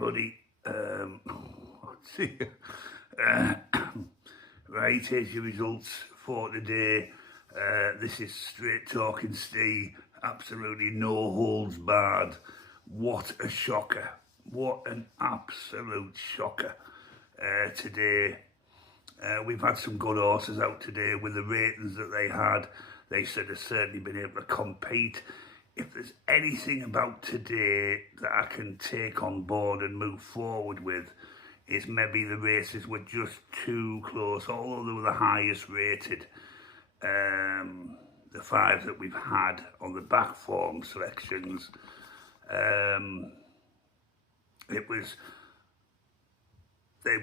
everybody. Let's see. Right, here's your results for today. This is straight talking Ste. Absolutely no holds barred. What a shocker. What an absolute shocker today. We've had some good horses out today with the ratings that they had. They should have certainly been able to compete. If there's anything about today that I can take on board and move forward with, is maybe the races were just too close, although they were the highest rated. The five that we've had on the back form selections, they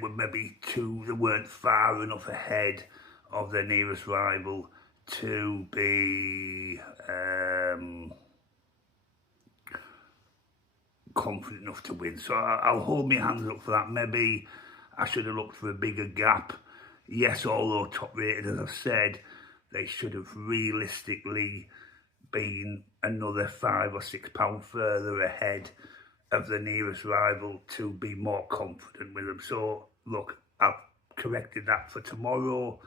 were maybe they weren't far enough ahead of their nearest rival to be confident enough to win. So I'll hold my hands up for that. Maybe I should have looked for a bigger gap. Yes, although top rated, as I've said, they should have realistically been another £5 or £6 further ahead of the nearest rival to be more confident with them. So look, I've corrected that for tomorrow.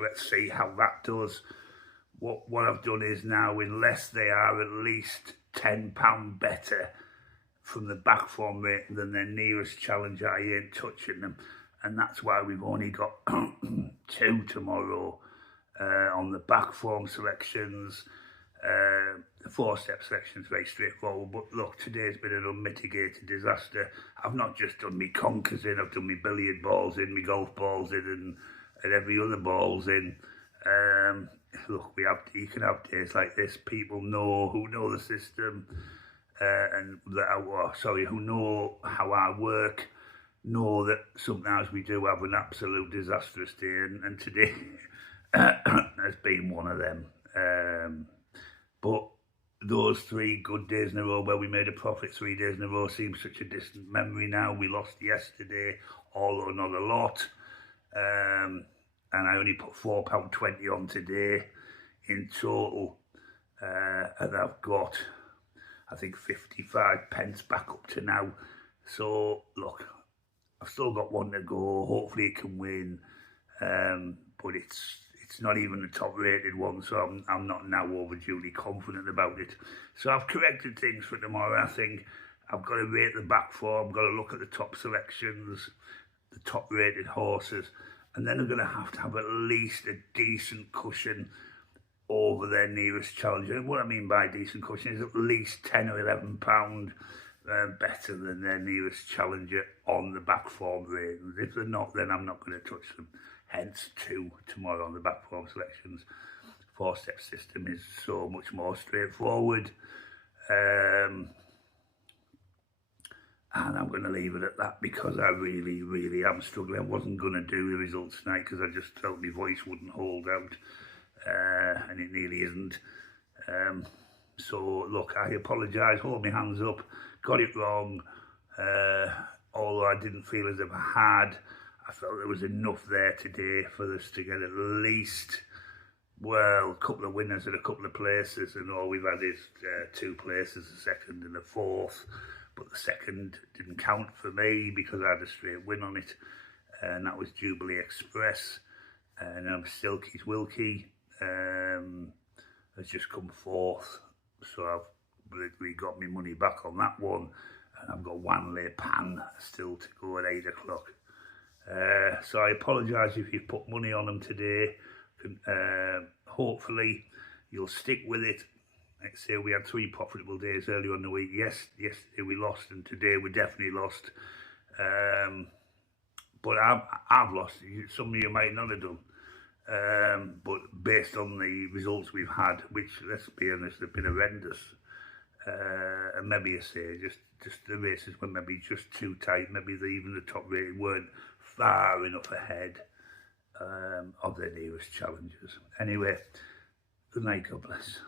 Let's see how that does. What I've done is now, unless they are at least £10 better from the back form rating than their nearest challenger, I ain't touching them. And that's why we've only got two tomorrow on the back form selections. The four-step section is very straightforward, but look, today's been an unmitigated disaster. I've not just done me conkers in, I've done me billiard balls in, me golf balls in, and every other balls in. Look, you can have days like this. People who know the system, who know how I work, know that sometimes we do have an absolute disastrous day, and today has been one of them. But those 3 good days in a row where we made a profit 3 days in a row seems such a distant memory now. We lost yesterday, although not a lot. And I only put £4.20 on today in total. And I've got, I think, 55 pence back up to now. So, look, I've still got one to go. Hopefully it can win. But it's not even the top rated one, so I'm not now overduly confident about it. So I've corrected things for tomorrow. I think I've got to rate the back form, I've got to look at the top selections, the top rated horses, and then I'm going to have at least a decent cushion over their nearest challenger. And what I mean by decent cushion is at least £10 or £11 better than their nearest challenger on the back form ratings. If they're not, then I'm not going to touch them. Hence 2 tomorrow on the back form selections. 4-step system is so much more straightforward. And I'm going to leave it at that because I really, really am struggling. I wasn't going to do the results tonight because I just felt my voice wouldn't hold out. And it nearly isn't. So, look, I apologise, hold my hands up, got it wrong. Although I didn't feel as if I had. I felt there was enough there today for us to get at least, well, a couple of winners and a couple of places, and all we've had is 2 places, a second and a fourth. But the second didn't count for me because I had a straight win on it, and that was Jubilee Express. And Silky's Wilkie has just come 4th, so I've really got my money back on that one, and I've got Wanley Pan still to go at 8 o'clock. So I apologise if you've put money on them today. Hopefully you'll stick with it. Like I say, we had 3 profitable days earlier in the week. Yes, yesterday we lost, and today we definitely lost. But I've lost. Some of you might not have done. But based on the results we've had, which, let's be honest, have been horrendous. And maybe I say, just the races were maybe just too tight. Maybe even the top rated weren't far enough ahead of their nearest challengers. Anyway, good night, God bless.